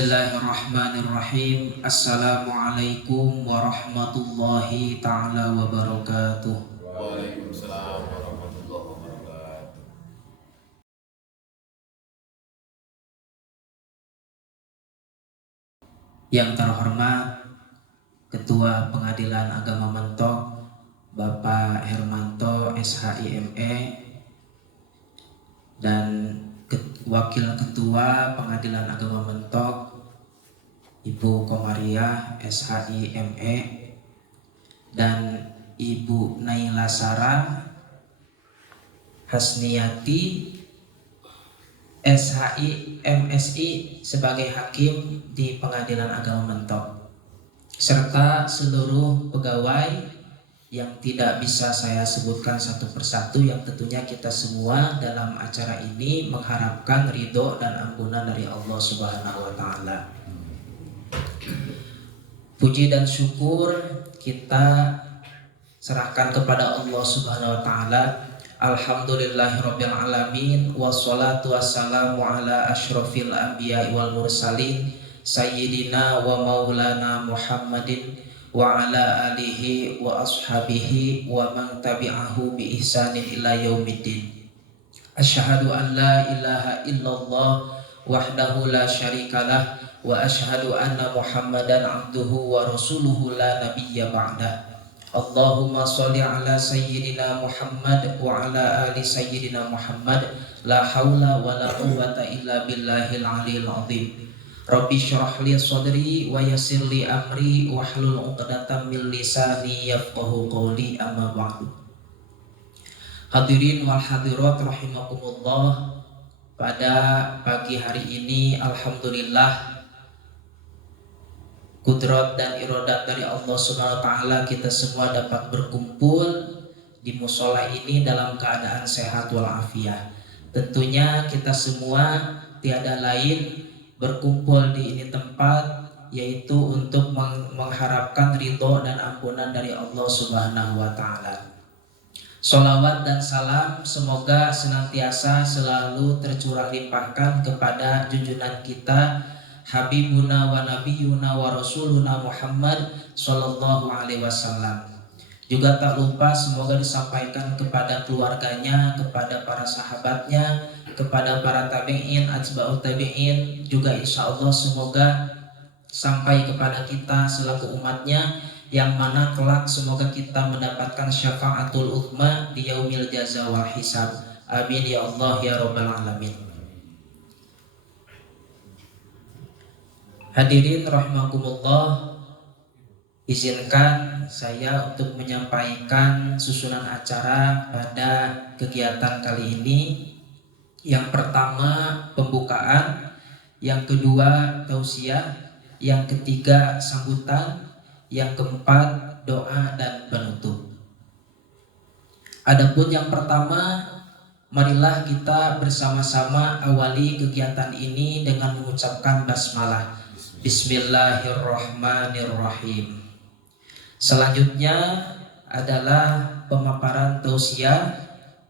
Bismillahirrahmanirrahim. Assalamualaikum warahmatullahi ta'ala wabarakatuh. Waalaikumsalam warahmatullahi wabarakatuh. Yang terhormat Ketua Pengadilan Agama Mentok Bapak Hermanto SHIME dan Wakil Ketua Pengadilan Agama Mentok Ibu Komariah SHIME dan Ibu Naila Sarah Hasniyati SHI MSI sebagai hakim di Pengadilan Agama Mentok, serta seluruh pegawai yang tidak bisa saya sebutkan satu persatu, yang tentunya kita semua dalam acara ini mengharapkan ridho dan ampunan dari Allah Subhanahu wa Ta'ala. Puji dan syukur kita serahkan kepada Allah Subhanahu wa Ta'ala. Alhamdulillahirabbil alamin, wassalatu wassalamu ala asyrofil anbiya'i wal mursalin sayyidina wa maulana Muhammadin wa ala alihi wa ashabihi wa man tabi'ahu bi ihsanin ila yaumiddin. Asyhadu an la ilaha illallah wahdahu la syarikalah wa asyhadu anna Muhammadan abduhu wa rasuluhu la nabiyya ba'dah. Allahumma sholli ala sayyidina Muhammad wa ala ali sayyidina Muhammad. La haula wa la quwwata illa billahil aliyil azim. Rabbi syrah li sadri wa yassir li amri wahlul 'uqdatam min lisani yafqahu qawli, amma ba'du. Hadirin wal hadirat rahimakumullah. Pada pagi hari ini alhamdulillah kudrat dan iradat dari Allah Subhanahu wa Ta'ala kita semua dapat berkumpul di musola ini dalam keadaan sehat walafiat. Tentunya kita semua tiada lain berkumpul di ini tempat yaitu untuk mengharapkan ridho dan ampunan dari Allah Subhanahu wa Ta'ala. Sholawat dan salam semoga senantiasa selalu tercurah limpahkan kepada junjungan kita Habibuna wa Nabiyuna wa Rasuluna Muhammad Sallallahu Alaihi Wasallam. Juga tak lupa semoga disampaikan kepada keluarganya, kepada para sahabatnya, kepada para tabi'in, atba'ut tabi'in, juga insya Allah semoga sampai kepada kita selaku umatnya, yang mana kelak semoga kita mendapatkan syafaatul uthma di yaumil jaza wal hisab. Amin ya Allah ya rabbal alamin. Hadirin rahimakumullah, izinkan saya untuk menyampaikan susunan acara pada kegiatan kali ini. Yang pertama pembukaan, yang kedua tausiah, yang ketiga sambutan, yang keempat doa dan penutup. Adapun yang pertama, marilah kita bersama-sama awali kegiatan ini dengan mengucapkan basmalah. Bismillahirrahmanirrahim. Selanjutnya adalah pemaparan tausiah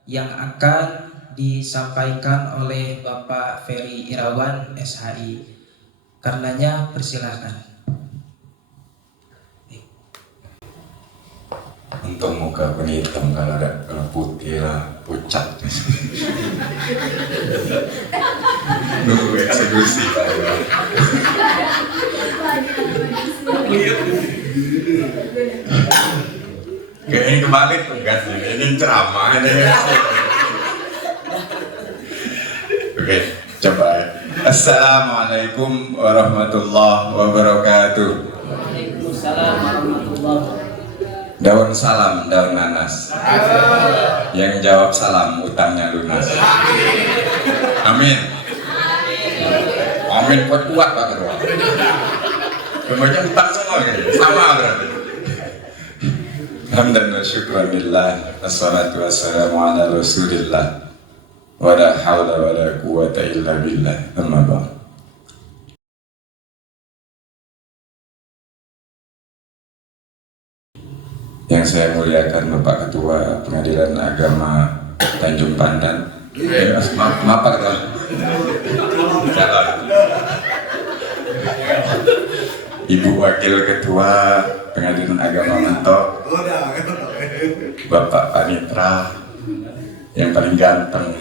yang akan disampaikan oleh Bapak Ferry Irawan SHI. Karenanya persilahkan. Untuk muka pun hitam, kalau putih lah pucat. Nunggu eksekusi Pak. Kayaknya kebalik tugas ini ceramah ini. Oke, coba. Assalamualaikum warahmatullahi wabarakatuh. Waalaikumsalam warahmatullahi wabarakatuh. Daun salam, daun nanas. Yang jawab salam, utangnya lunas. Amin. Amin kuat Pak Ketua. Kemudian utang semua gitu. Sama berarti. Hamdan wa syukran lillah. Assalatu wassalamu ala rasulillah. Wa la hawla wa la quwwata illa billah. Amma ba'd. Yang saya muliakan Bapak Ketua Pengadilan Agama Tanjung Pandan. Maaf Pak Ketua. Ibu Wakil Ketua Pengadilan Agama Mentok, Bapak Panitra yang paling ganteng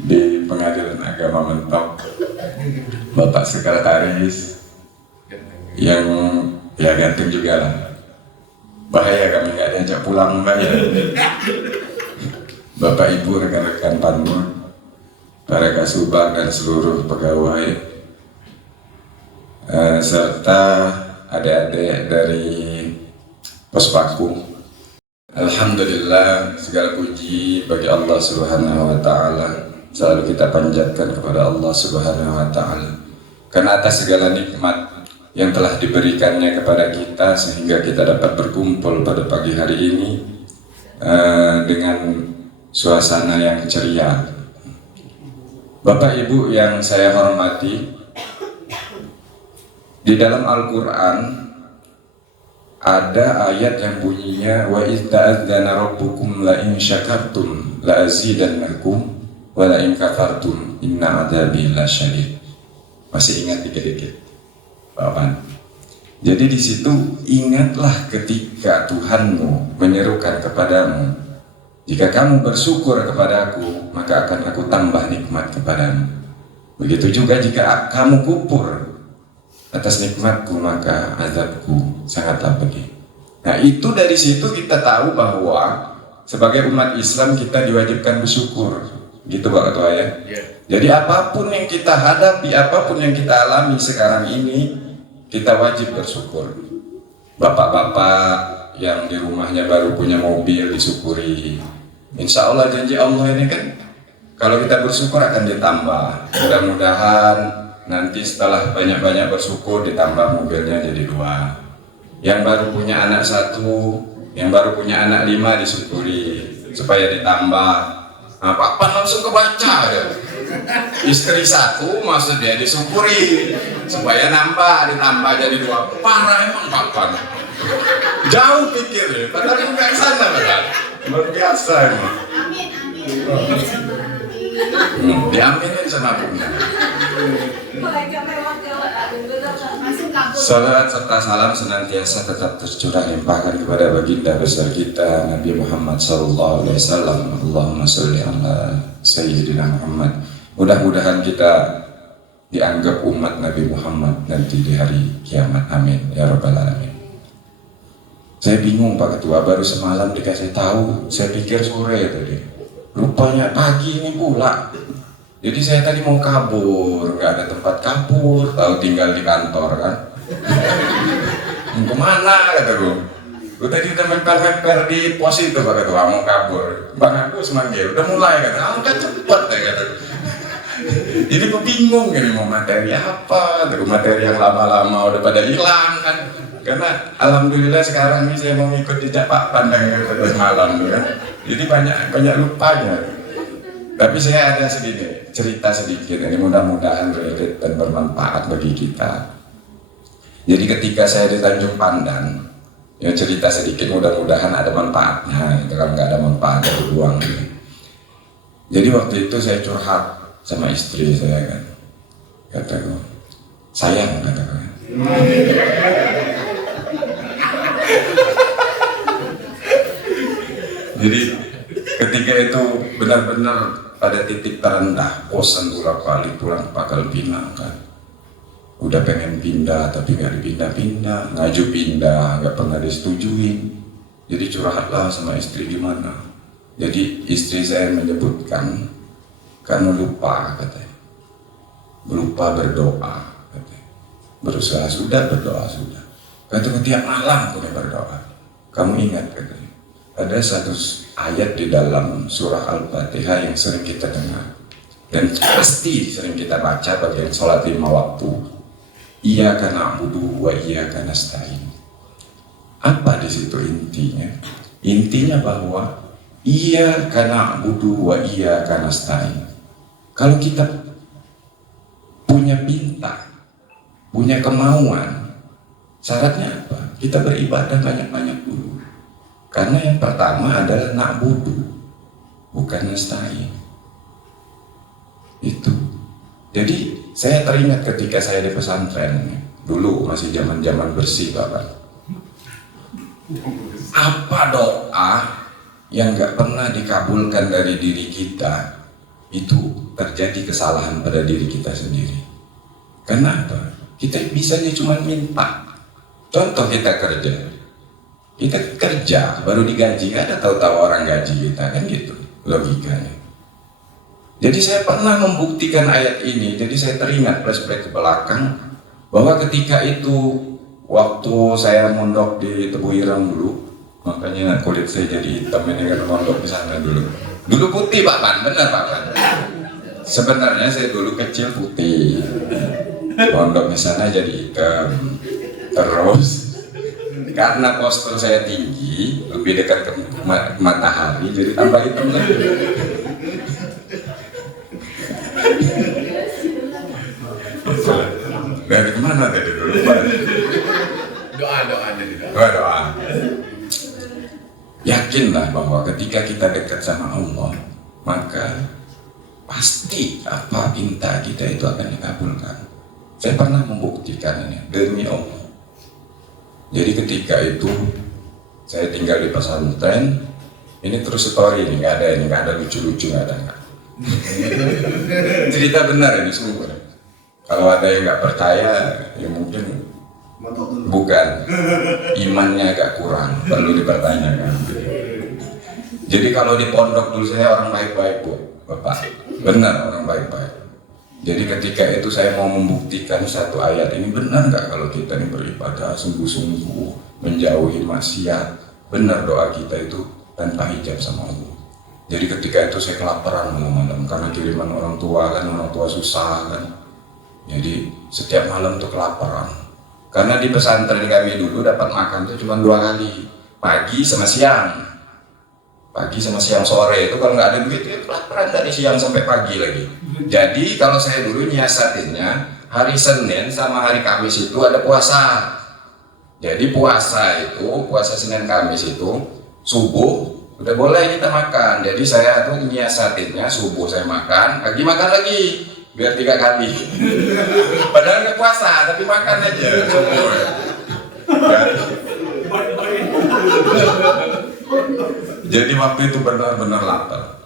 di Pengadilan Agama Mentok, Bapak Sekretaris yang ya ganteng juga lah. Bahaya kami nggak diajak pulang bahaya. Bapak Ibu, rekan-rekan Panmur, para kasubag dan seluruh pegawai, serta adik-adik dari Pospaku. Alhamdulillah, segala puji bagi Allah Subhanahu wa Ta'ala. Selalu kita panjatkan kepada Allah Subhanahu wa Ta'ala karena atas segala nikmat yang telah diberikannya kepada kita sehingga kita dapat berkumpul pada pagi hari ini dengan suasana yang ceria. Bapak Ibu yang saya hormati, di dalam Al-Quran ada ayat yang bunyinya wa idz ta'adzana rabbukum la in syakartum la azidannakum wa la in kafartum inna adzabi lasyadid. Masih ingat dikit-dikit? Bapak. Jadi di situ ingatlah ketika Tuhanmu menyerukan kepadamu, jika kamu bersyukur kepadaku, maka akan aku tambah nikmat kepadamu. Begitu juga jika kamu kufur atas nikmatku, maka azabku sangatlah pedih. Nah, itu dari situ kita tahu bahwa sebagai umat Islam kita diwajibkan bersyukur. Gitu Pak Ketua ya. Jadi apapun yang kita hadapi, apapun yang kita alami sekarang ini, kita wajib bersyukur. Bapak-bapak yang di rumahnya baru punya mobil, disyukuri. Insya Allah janji Allah ini kan, kalau kita bersyukur akan ditambah. Mudah-mudahan nanti setelah banyak-banyak bersyukur ditambah mobilnya jadi 2. Yang baru punya anak 1, yang baru punya anak 5 disyukuri supaya ditambah. Nah, Pak Pan langsung kebaca ya. Istri 1 maksudnya disyukuri supaya ditambah jadi 2. Parah emang Pak Pan. Jauh pikirnya, padahal nggak sana kan. Luar biasa emang. Diaminin sama Bunda. Salawat serta salam senantiasa tetap tercurah limpahkan kepada baginda besar kita Nabi Muhammad SAW. Allahumma sholli ala Sayyidina Muhammad. Mudah-mudahan kita dianggap umat Nabi Muhammad nanti di hari kiamat. Amin ya rabbal alamin. Saya bingung Pak Ketua, baru semalam dikasih tahu, saya pikir sore tadi, rupanya pagi ini pula. Jadi saya tadi mau kabur, nggak ada tempat kabur, tahu tinggal di kantor kan. Mau kemana kata gue tadi udah memper di pos itu Pak Ketua, mau kabur. Bang Agus manggil, udah mulai kata, kan cepet ya kata. Jadi gue bingung ini mau materi apa, materi yang lama-lama udah pada hilang kan. Karena alhamdulillah sekarang ini saya mau ikut jejak Pak Pandang yang malam kan. Jadi banyak lupanya. Tapi saya ada cerita sedikit, ini mudah-mudahan relate dan bermanfaat bagi kita. Jadi ketika saya di Tanjung Pandan, ya cerita sedikit mudah-mudahan ada manfaatnya. Kalau nggak ada manfaat dari buang. Jadi waktu itu saya curhat sama istri saya kan, kataku sayang kataku. Jadi ketika itu benar-benar pada titik terendah, bosan bolak-balik pulang ke Pangkal Pinang kan. Udah pengen pindah tapi nggak dipindah-pindah, ngaju pindah nggak pernah disetujuin. Jadi curhatlah sama istri gimana. Jadi istri saya menyebutkan, kamu lupa katanya, lupa berdoa katanya. Berusaha sudah, berdoa sudah. Kata tiap malam punya berdoa. Kamu ingat katanya, ada satu ayat di dalam surah Al-Fatihah yang sering kita dengar dan pasti sering kita baca bagian sholat 5 waktu. Iyyaka na'budu wa iyyaka nasta'in. Apa di situ intinya? Intinya bahwa iyyaka na'budu wa iyyaka nasta'in. Kalau kita punya pinta, punya kemauan, syaratnya apa? Kita beribadah banyak-banyak dulu. Karena yang pertama adalah na'budu, bukan nasta'in. Itu. Jadi saya teringat ketika saya di pesantren, dulu masih zaman bersih Bapak. Apa doa yang gak pernah dikabulkan dari diri kita, itu terjadi kesalahan pada diri kita sendiri. Kenapa? Kita bisanya cuma minta. Contoh kita kerja baru digaji, ada tahu-tahu orang gaji kita, kan gitu logikanya. Jadi saya pernah membuktikan ayat ini, jadi saya teringat flashback ke belakang bahwa ketika itu waktu saya mondok di Tebu Ireng dulu, makanya kulit saya jadi hitam ini karena mondok di sana dulu. Dulu putih Pak Pan, benar Pak Pan. Sebenarnya saya dulu kecil putih, mondok di sana jadi hitam. Terus karena postur saya tinggi, lebih dekat ke matahari, jadi tambah hitam lagi. Dari mana tadi dulu? Doa. Yakinlah bahwa ketika kita dekat sama Allah, maka pasti apa minta kita itu akan dikabulkan. Saya pernah membuktikan ini demi Allah. Jadi ketika itu saya tinggal di pesantren, ini terus story ini, nggak ada lucu-lucu, nggak ada. Cerita benar ini semua. Kalau ada yang nggak percaya, ya mungkin bukan imannya agak kurang, perlu dipertanyakan. Jadi kalau di pondok dulu saya orang baik-baik Bu, Bapak, benar orang baik-baik. Jadi ketika itu saya mau membuktikan satu ayat ini benar nggak kalau kita ini beribadah sungguh-sungguh, menjauhi maksiat, benar doa kita itu tanpa hijab sama Allah. Jadi ketika itu saya kelaparan malam-malam karena kiriman orang tua susah kan. Jadi setiap malam tuh kelaparan. Karena di pesantren kami dulu dapat makan tuh cuma 2 kali, pagi sama siang. Pagi sama siang sore itu kalau nggak ada duit itu kelaparan dari siang sampai pagi lagi. Jadi kalau saya dulu nyiasatinnya hari Senin sama hari Kamis itu ada puasa. Jadi puasa Senin Kamis itu subuh udah boleh kita makan. Jadi saya tuh nyiasatinnya subuh saya makan, pagi makan lagi. Biar 3 kali. Padahal nggak puasa, tapi makan aja. Jadi waktu itu benar-benar lapar.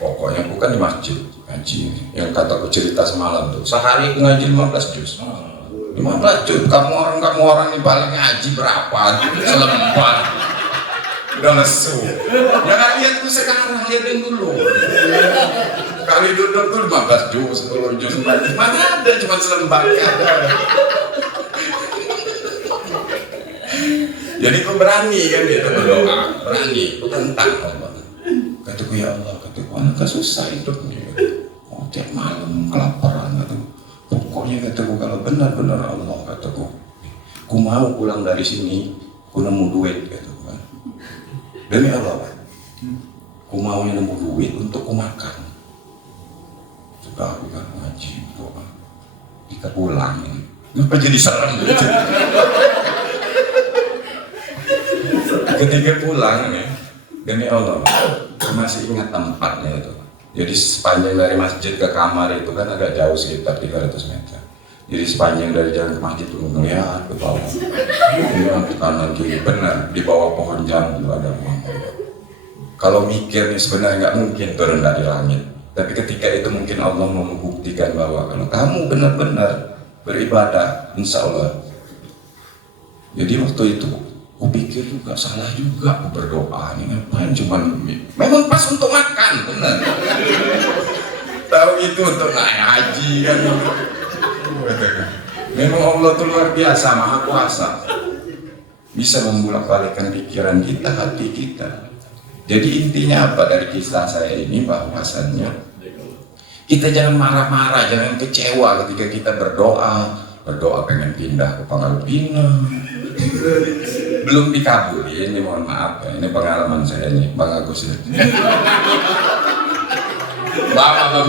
Pokoknya bukan di masjid, ngaji. Yang kata aku cerita semalam tuh, sehari aku ngaji 15 juz. 15 juz, kamu orang ini paling ngaji berapa? Selembar. Udah lesu. Jangan lihat tuh sekarang, lihatin dulu. Kali duduk tuh 15 juz, 10 juz, mana ada cuma selembar. Jadi aku berani kan gitu berdoa, berani, aku tentang Allah. Kataku ya Allah, kataku anak susah hidupnya. Oh tiap malam kelaparan, kataku. Pokoknya kataku kalau benar-benar Allah, kataku, ku mau pulang dari sini, ku nemu duit, kataku kan. Demi Allah, ku mau nemu duit untuk ku makan. Sudah aku kan ngaji doa, kita pulang. Kenapa jadi serem gitu? Ketika pulang ya, demi Allah, masih ingat tempatnya itu. Jadi sepanjang dari masjid ke kamar itu kan agak jauh sekitar 300 meter. Jadi sepanjang dari jalan ke masjid itu ngeliat ke bawah. Ini ke kanan kiri, benar di bawah pohon jambu ada ruang. Kalau mikir nih sebenarnya nggak mungkin turun dari langit. Tapi ketika itu mungkin Allah mau membuktikan bahwa kalau kamu benar-benar beribadah, insya Allah. Jadi waktu itu aku pikir juga salah juga aku berdoa ini ngapain cuman memang pas untuk makan benar. Tahu itu untuk naik haji kan. Memang Allah tuh luar biasa, maha kuasa, bisa membolak-balikkan pikiran kita, hati kita. Jadi intinya apa dari kisah saya ini, bahwasannya kita jangan marah-marah, jangan kecewa ketika kita berdoa pengen pindah ke Pangkal Pinang, belum dikabulin. Ini mohon maaf ya, ini pengalaman saya nih Bang Agus ya. Bang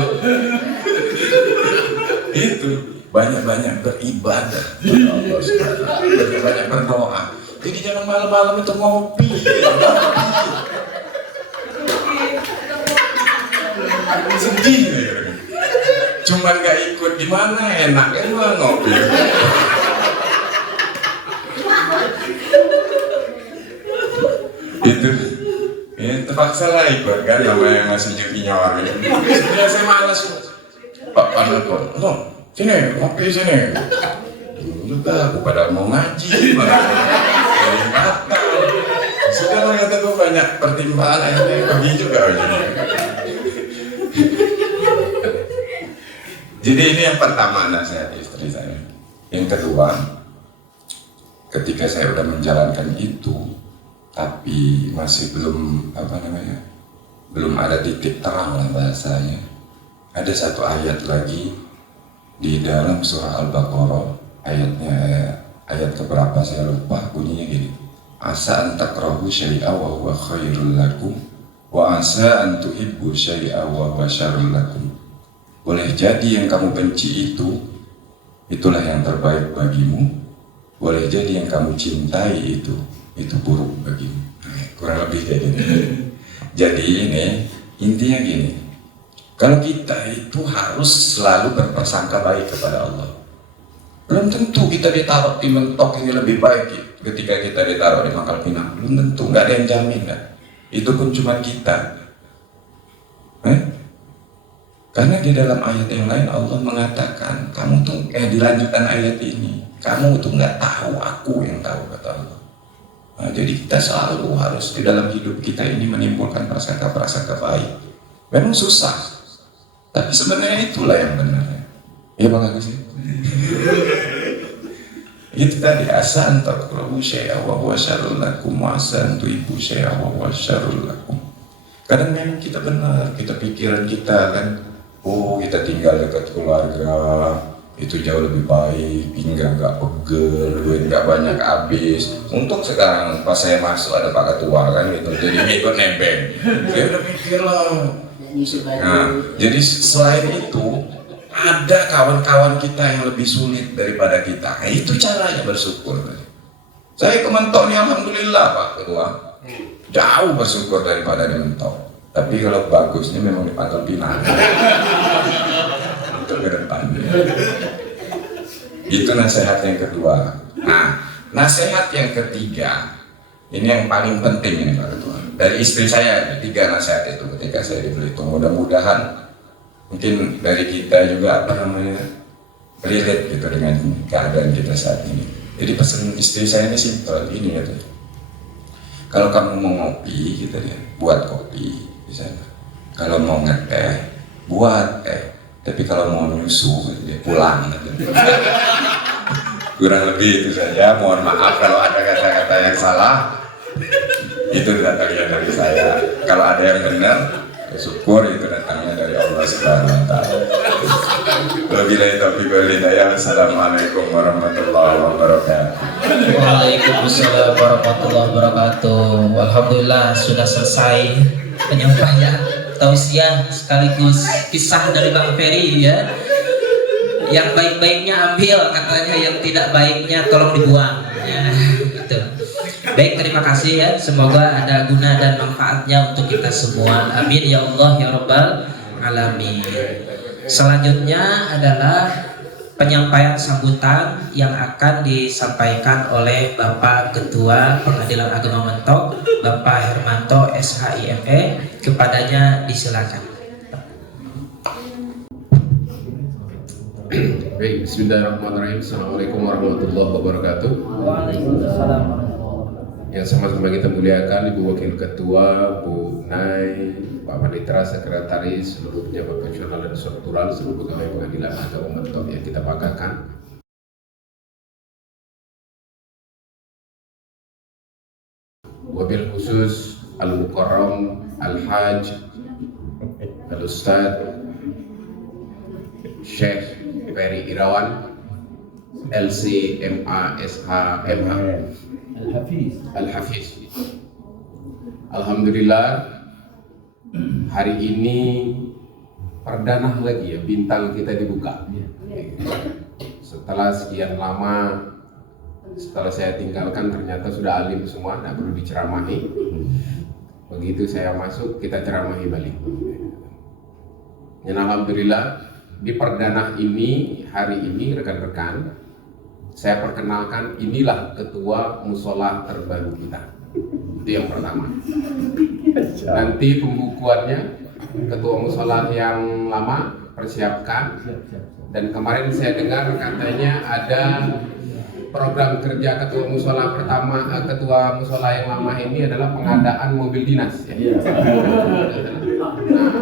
itu banyak-banyak beribadah, banyak-banyak berdoa. Jadi jangan malam-malam itu ngopi. Sedih ya. cuman nggak ikut gimana enak kan mah ngopi. itu terpaksa lah ikut kan sama yang ngasih junior gitu. Sebenarnya saya malas Pak Panakon, sini ngopi sini. Udah, aku pada mau ngaji malah dari batal. Sudah lah kata gue banyak pertimbangan ini pergi juga jadi ini yang pertama nasihat istri saya. Yang kedua, ketika saya udah menjalankan itu tapi masih belum belum ada titik terang lah bahasanya, ada satu ayat lagi di dalam surah Al-Baqarah, ayat keberapa saya lupa, bunyinya gini, asa an takrahu syai'a wa huwa khairul lakum wa asa an tuhibbu syai'a wa huwa syarrul lakum. Boleh jadi yang kamu benci itulah yang terbaik bagimu. Boleh jadi yang kamu cintai itu buruk bagimu. Kurang lebih kayak gini. Jadi ini intinya gini, kalau kita itu harus selalu berprasangka baik kepada Allah. Belum tentu kita ditaruh di mentok ini lebih baik ketika kita ditaruh di Pangkal Pinang. Belum tentu, nggak ada yang jamin kan. Itu pun cuma kita. Karena di dalam ayat yang lain Allah mengatakan, kamu tuh di lanjutan ayat ini, kamu tuh nggak tahu, aku yang tahu, kata Allah. Nah, jadi kita selalu harus di dalam hidup kita ini menimbulkan prasangka-prasangka baik. Memang susah, tapi sebenarnya itulah yang benar. Ya Bang Agus ya? Itu tadi, asa an takrahu syai'a wa huwa syarrul lakum wa asa an tuhibbu syai'a wa huwa syarrul lakum. Kadang memang kita benar, kita pikiran kita kan, kita tinggal dekat keluarga itu jauh lebih baik, pinggang nggak pegel, duit nggak banyak habis. Untuk sekarang pas saya masuk ada Pak Ketua kan gitu, jadi ikut nebeng. Saya udah mikir lah. Nah, jadi selain itu ada kawan-kawan kita yang lebih sulit daripada kita. Nah, itu caranya bersyukur. Saya ke Mentok nih, alhamdulillah Pak Ketua, jauh bersyukur daripada di Mentok. Tapi kalau bagusnya memang di Pangkal Pinang untuk ke depannya. Itu nasihat yang kedua. Nah, nasihat yang ketiga, ini yang paling penting ini Pak Ketua. Dari istri saya, 3 nasihat itu ketika saya di Belitung. Mudah-mudahan mungkin dari kita juga relate gitu dengan keadaan kita saat ini. Jadi pesan istri saya ini simpel, ini katanya. Kalau kamu mau ngopi, gitu ya, buat kopi di sana. Kalau mau ngeteh, buat teh. Tapi kalau mau nyusu, gitu ya, pulang. Gitu. Kurang lebih itu saja. Mohon maaf kalau ada kata-kata yang salah. Itu datangnya dari saya. Kalau ada yang benar, syukur itu datangnya dari Allah Subhanahu wa taala. Wabillahi taufiq wal hidayah. Assalamualaikum warahmatullahi wabarakatuh. Waalaikumsalam warahmatullahi wabarakatuh. Alhamdulillah sudah selesai penyampaian tausiah sekaligus kisah dari Bang Ferry ya. Yang baik-baiknya ambil, katanya yang tidak baiknya tolong dibuang. Ya, gitu. Baik, terima kasih ya. Semoga ada guna dan manfaatnya untuk kita semua. Amin ya Allah ya Rabbal alamin. Selanjutnya adalah penyampaian sambutan yang akan disampaikan oleh Bapak Ketua Pengadilan Agama Mentok, Bapak Hermanto SHIME. Kepadanya disilakan. Baik, bismillahirrahmanirrahim. Assalamualaikum warahmatullahi wabarakatuh. Waalaikumsalam. Yang sama-sama kita muliakan Ibu Wakil Ketua, Bu Nai, Pak Panitera, Sekretaris, seluruh pejabat fungsional dan struktural, seluruh pegawai Pengadilan Agama Mentok yang kita banggakan. Wabil khusus Al-Mukarram, Al-Hajj, Al-Ustadz Syekh Ferry Irawan, LC MA SH MH Al-Hafiz. Alhamdulillah hari ini perdana lagi ya bintang kita dibuka. Setelah sekian lama, setelah saya tinggalkan ternyata sudah alim semua, tidak perlu diceramahi. Begitu saya masuk kita ceramahi balik. Dan alhamdulillah di perdana ini, hari ini rekan-rekan, saya perkenalkan inilah ketua musola terbaru kita. Itu yang pertama. Nanti pembukuannya ketua musola yang lama persiapkan. Dan kemarin saya dengar katanya ada program kerja ketua musola pertama, ketua musola yang lama ini adalah pengadaan mobil dinas. Ya? Nah,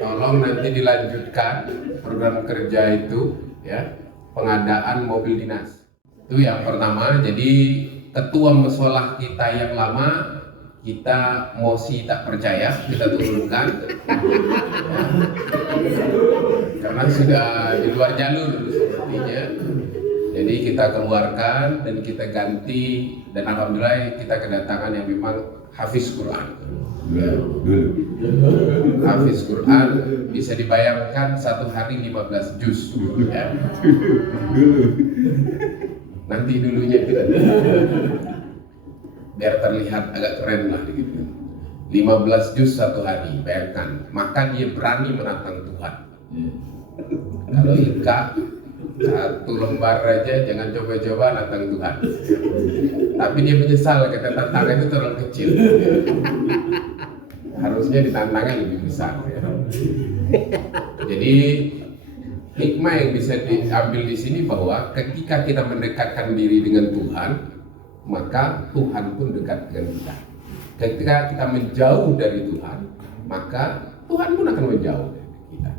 tolong nanti dilanjutkan program kerja itu, ya, pengadaan mobil dinas. Itu yang pertama. Jadi ketua musola kita yang lama kita mosi tak percaya, kita turunkan karena sudah di luar jalur sepertinya. Jadi kita keluarkan dan kita ganti, dan alhamdulillah kita kedatangan yang memang hafiz Quran. Hafiz Quran bisa dibayangkan satu hari 15 juz, ya. Nanti dulunya tidak, biar terlihat agak keren lah gitu. 15 juz satu hari, bayangkan. Maka dia berani menantang Tuhan. Kalau Ika satu lembar aja jangan coba-coba nantang Tuhan. Tapi dia menyesal kata tantangan itu terlalu kecil. Harusnya ditantangnya lebih besar, ya. Jadi hikmah yang bisa diambil di sini bahwa ketika kita mendekatkan diri dengan Tuhan, maka Tuhan pun dekat dengan kita. Ketika kita menjauh dari Tuhan, maka Tuhan pun akan menjauh dari kita.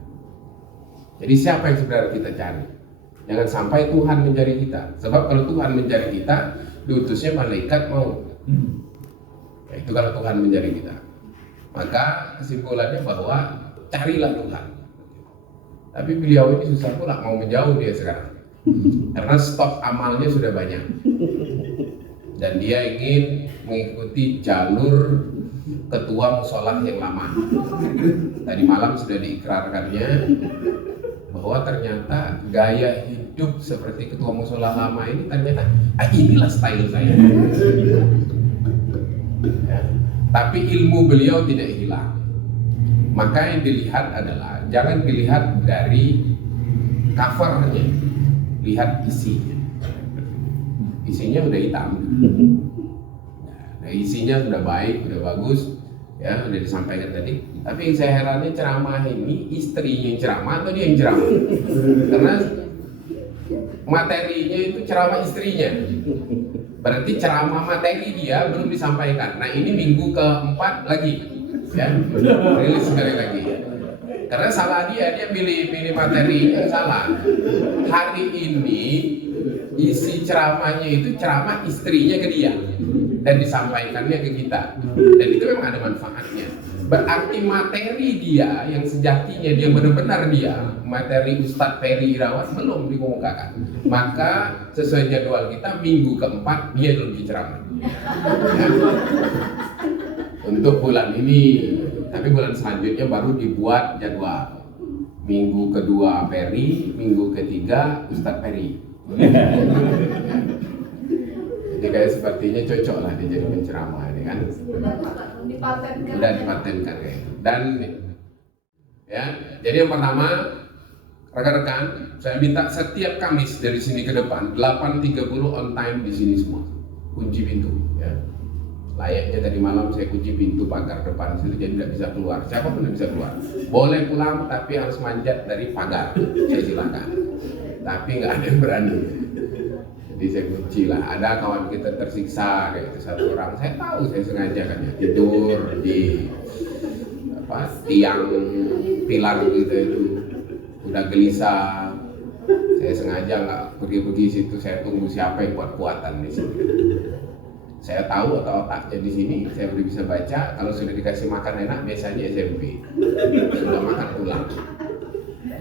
Jadi siapa yang sebenarnya kita cari? Jangan sampai Tuhan mencari kita. Sebab kalau Tuhan mencari kita, diutusnya malaikat mau. Ya, itu kalau Tuhan mencari kita. Maka kesimpulannya bahwa carilah Tuhan. Tapi beliau ini susah pula mau menjauh dia sekarang. Karena stok amalnya sudah banyak. Dan dia ingin mengikuti jalur ketua musolah yang lama. Tadi malam sudah diikrarkannya bahwa ternyata gaya hidup seperti ketua musolah lama ini ternyata inilah style saya. Ya. Tapi ilmu beliau tidak hilang. Maka yang dilihat adalah jangan dilihat dari covernya, lihat isinya. Isinya udah hitam. Nah, isinya sudah baik, udah bagus, ya udah disampaikan tadi. Tapi yang saya herannya ceramah ini istrinya yang ceramah atau dia yang ceramah? Karena materinya itu ceramah istrinya. Berarti ceramah materi dia belum disampaikan. Nah ini minggu keempat lagi, ya rilis sekali lagi. Karena salah dia pilih materi yang salah. Hari ini isi ceramahnya itu ceramah istrinya ke dia dan disampaikannya ke kita, dan itu memang ada manfaatnya. Berarti materi dia yang sejatinya dia benar-benar dia materi Ustadz Ferry Irawan belum dikemukakan. Maka sesuai jadwal kita minggu keempat dia belum diceramah, ya. Untuk bulan ini. Tapi bulan selanjutnya baru dibuat jadwal. Minggu kedua Ferry, minggu ketiga Ustadz Ferry. Jadi kayak sepertinya cocok lah dia jadi penceramah ini kan. Udah dipatenkan kayak itu. Dan ya, jadi yang pertama rekan-rekan, saya minta setiap Kamis dari sini ke depan 8.30 on time di sini semua. Kunci pintu, ya. Layaknya tadi malam saya kunci pintu pagar depan situ, jadi tidak bisa keluar. Siapapun tidak bisa keluar. Boleh pulang tapi harus manjat dari pagar. Saya silakan. Tapi nggak ada yang berani. Jadi saya kunci lah. Ada kawan kita tersiksa kayak itu satu orang. Saya tahu, saya sengaja kan ya, tidur di tiang pilar gitu itu. Udah gelisah. Saya sengaja nggak pergi-pergi situ. Saya tunggu siapa yang kuat-kuatan di sini. Saya tahu otak-otaknya di sini, saya udah bisa baca. Kalau sudah dikasih makan enak, biasanya SMP. Sudah makan pulang.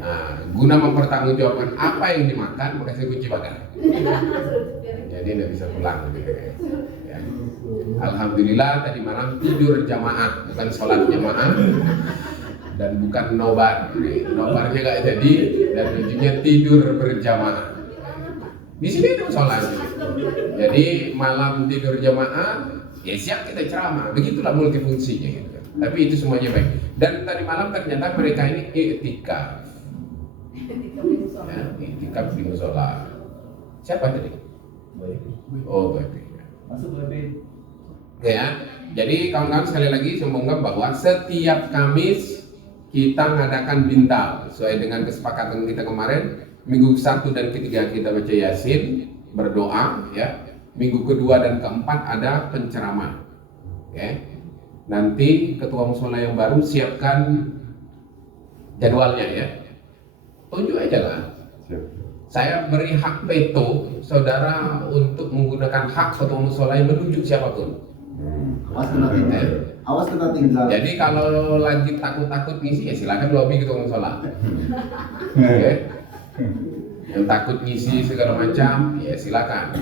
Nah, guna mempertanggungjawabkan apa yang dimakan, maka saya kunci pagar. Jadi tidak bisa pulang. Ya. Alhamdulillah tadi malam tidur jamaah, bukan sholat jamaah dan bukan nobar. Nobarnya nggak jadi dan ujungnya tidur berjamaah. Di sini itu sholat. Jadi malam tidur jamaah, ya siap kita ceramah. Begitulah multifungsinya gitu. Tapi itu semuanya baik. Dan tadi malam ternyata mereka ini i'tikaf. Ya, itikaf di musola. Siapa tadi? Oh, baik. Masuk lebih. Oke ya. Jadi kawan-kawan sekali lagi semoga bahwa setiap Kamis kita mengadakan bintal sesuai dengan kesepakatan kita kemarin. Minggu 1 dan ketiga kita baca Yasin, berdoa ya. Minggu kedua dan keempat ada penceramah. Oke. Nanti ketua musola yang baru siapkan jadwalnya ya. Tunjuk aja lah. Saya beri hak veto saudara untuk menggunakan hak ketua musola yang menunjuk siapapun. Awas kena tinggal. Jadi kalau lagi takut-takut ngisi ya silakan lobby ketua musola. Oke. Yang takut ngisi segala macam ya silakan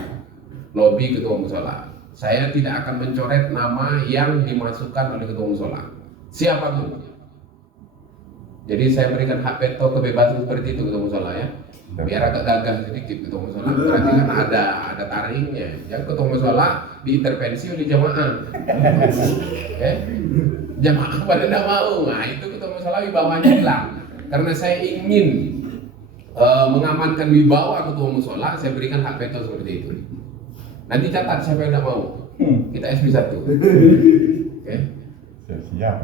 lobby ketua musola. Saya tidak akan mencoret nama yang dimasukkan oleh ketua musola siapapun. Jadi saya berikan hak veto kebebasan seperti itu ketua musola ya. Biar agak gagah sedikit ketua musola. Berarti kan ada taringnya. Yang ketua musola diintervensi oleh jamaah. Jamaah pada tidak mau. Nah itu ketua musola wibawanya hilang. Karena saya ingin mengamankan wibawa ketua musola, saya berikan hak veto seperti itu. Nanti catat siapa yang tidak mau. Kita SP1. Oke. Siap.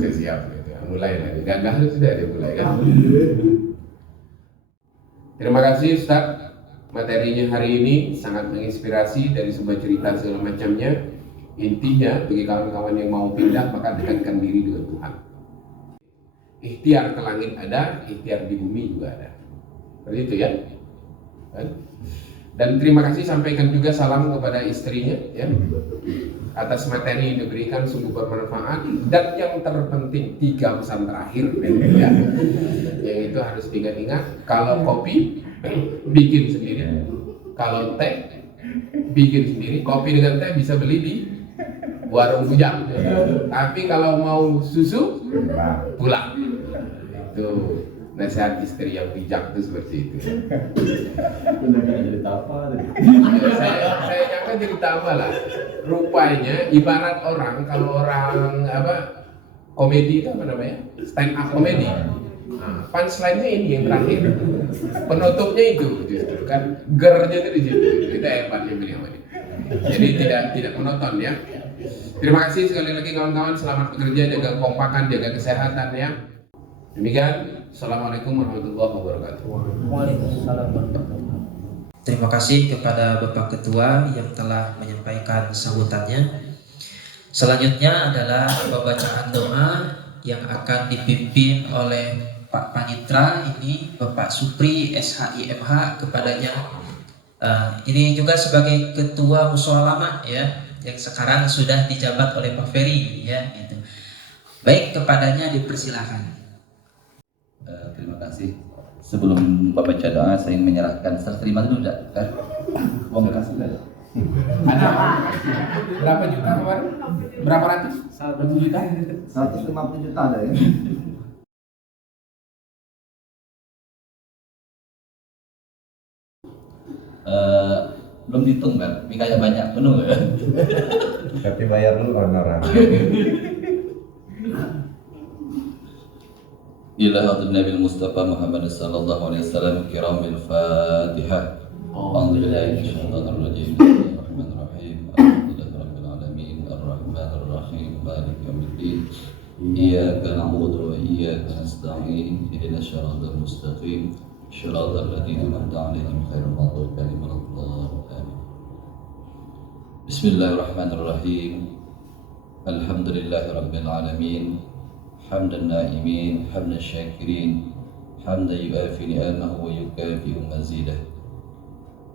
Saya siap. Gitu. Mulai lagi. Gagah itu sudah dimulai kan. Terima kasih Ustaz. Materinya hari ini sangat menginspirasi dari sebuah cerita segala macamnya. Intinya bagi kawan-kawan yang mau pindah maka dekatkan diri dengan Tuhan. Ikhtiar ke langit ada, ikhtiar di bumi juga ada. Seperti itu ya. Dan terima kasih sampaikan juga salam kepada istrinya ya. Atas materi yang diberikan sungguh bermanfaat dan yang terpenting 3 pesan terakhir ya. Yang itu harus diingat-ingat. Kalau kopi bikin sendiri, kalau teh bikin sendiri. Kopi dengan teh bisa beli di warung bujang. Tapi kalau mau susu pulang. Itu nasihat istri yang bijak itu seperti itu. Saya nyangka jadi apa lah. Rupanya ibarat orang kalau orang komedi itu apa namanya? Stand up komedi. Nah, punchline-nya ini yang terakhir. Penutupnya itu justru kan gernya itu di situ. Itu hebatnya beliau ini. Jadi tidak monoton ya. Terima kasih sekali lagi kawan-kawan, selamat bekerja, jaga kompakan, jaga kesehatan ya. Demikian, Assalamualaikum warahmatullahi wabarakatuh. Waalaikumsalam warahmatullahi wabarakatuh. Terima kasih kepada Bapak Ketua yang telah menyampaikan sambutannya. Selanjutnya adalah pembacaan doa yang akan dipimpin oleh Pak Panitra ini, Bapak Supri SHIMH kepadanya. Ini juga sebagai Ketua Mushola Lama ya, yang sekarang sudah dijabat oleh Pak Ferry ya. Gitu. Baik, kepadanya dipersilakan. Terima kasih. Sebelum membaca doa, saya ingin menyerahkan. Terima dulu enggak? Kan? Uang kasih enggak? Ada berapa juta kemarin? Berapa ratus? 1 juta? 150 juta ada ya. Belum dihitung kan? Ini kayak banyak penuh ya. Tapi bayar dulu orang-orang. إلى حضرة النبي المصطفى محمد صلى الله عليه وسلم الكرام الفاتحة. أعوذ بالله من الشيطان الرجيم. بسم الله الرحمن الرحيم. الحمد لله رب العالمين الرحمن الرحيم مالك يوم الدين. إياك نعبد وإياك نستعين اهدنا الصراط المستقيم صراط الذين أنعمت عليهم غير المغضوب عليهم ولا الضالين. بسم الله الرحمن الرحيم. الحمد لله رب العالمين. حمد النائمين حمد الشاكرين حمدا يوافي نعمه ويكافئ مزيده.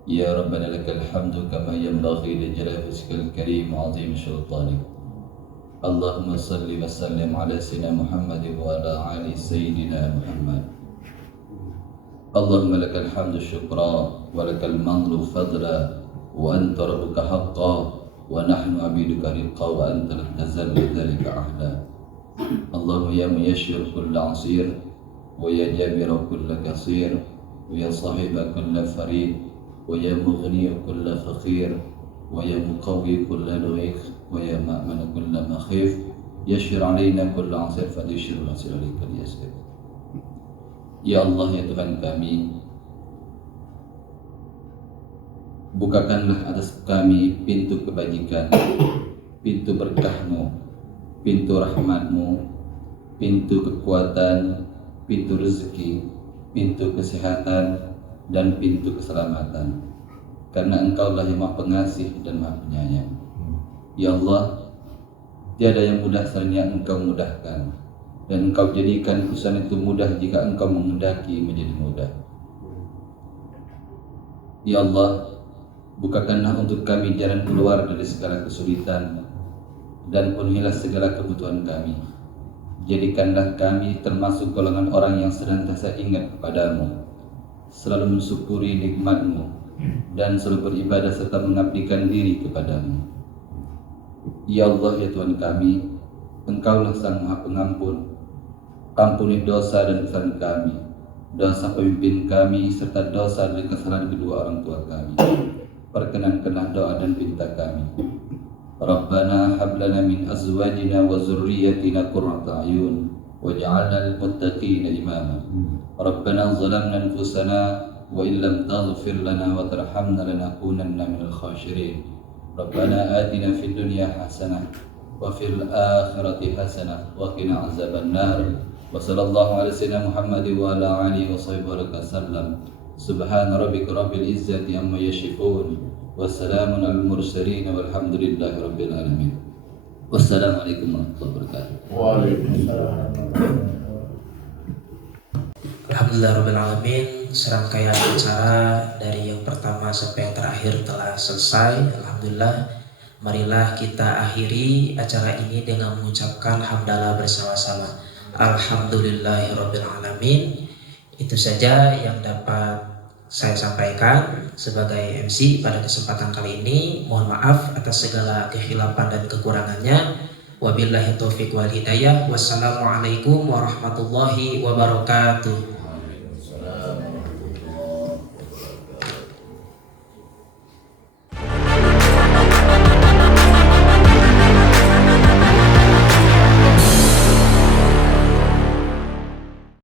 يا ربنا لك الحمد كما ينبغي لجلال وجهك الكريم وعظيم سلطانك. اللهم صل وسلم على سيدنا محمد وعلى آل سيدنا محمد. اللهم لك الحمد شكرا ولك المنن فضلا وأنت ربك حقا ونحن عبيدك رقا وأنت لم تزل ذلك عهدا. اللهم يا ميسر كل عسير ويا جابر كل كثير ويا صاحب كل فريد ويا مغني كل فقير ويا مقوي كل ضعيف ويا مأمن كل مخيف يسر علينا كل عسير فليسر العسير عليك اليسير. Ya Allah ya Tuhan kami, bukakanlah atas kami pintu kebajikan, pintu berkah-Mu, pintu rahmat-Mu, pintu kekuatan, pintu rezeki, pintu kesehatan, dan pintu keselamatan. Karena Engkau-lah yang Maha Pengasih dan Maha Penyayang. Ya Allah, tiada yang mudah selain yang Engkau mudahkan, dan Engkau jadikan urusan itu mudah jika Engkau menghendaki menjadi mudah. Ya Allah, bukakanlah untuk kami jalan keluar dari segala kesulitan, dan penuhilah segala kebutuhan kami. Jadikanlah kami termasuk golongan orang yang senantiasa ingat kepadamu, selalu mensyukuri nikmat-Mu, dan selalu beribadah serta mengabdikan diri kepadamu. Ya Allah ya Tuhan kami, Engkaulah Sang Maha Pengampun. Ampuni dosa dan kesalahan kami, dosa pemimpin kami, serta dosa dari kesalahan kedua orang tua kami. Perkenankanlah doa dan pinta kami. Rabbana hab lana min azwajina wa zurriyyatina qurrata a'yun waj'alna lil muttaqina imama. Rabbana zalamna anfusana wa illam taghfir lana wa tarhamna lanakunanna minal khasirin. Rabbana atina fid dunya hasanah wa fil akhirati hasanah wa qina azaban nar. Wa sallallahu ala sayyidina Muhammad wa ala alihi wa sahbihi wa sallam. Subhana rabbika rabbil izzati amma yasifun wa salamun alal mursalin walhamdulillahi rabbil alamin. Wassalamualaikum warahmatullahi wabarakatuh. Waalaikumsalam. Alhamdulillahirrahmanirrahim. Serangkaian acara dari yang pertama sampai yang terakhir telah selesai. Alhamdulillah. Marilah kita akhiri acara ini dengan mengucapkan hamdalah bersama-sama. Alhamdulillahirrahmanirrahim. Itu saja yang dapat saya sampaikan sebagai MC pada kesempatan kali ini. Mohon maaf atas segala kekhilafan dan kekurangannya. Wabillahi taufiq wal hidayah. Wassalamualaikum warahmatullahi wabarakatuh.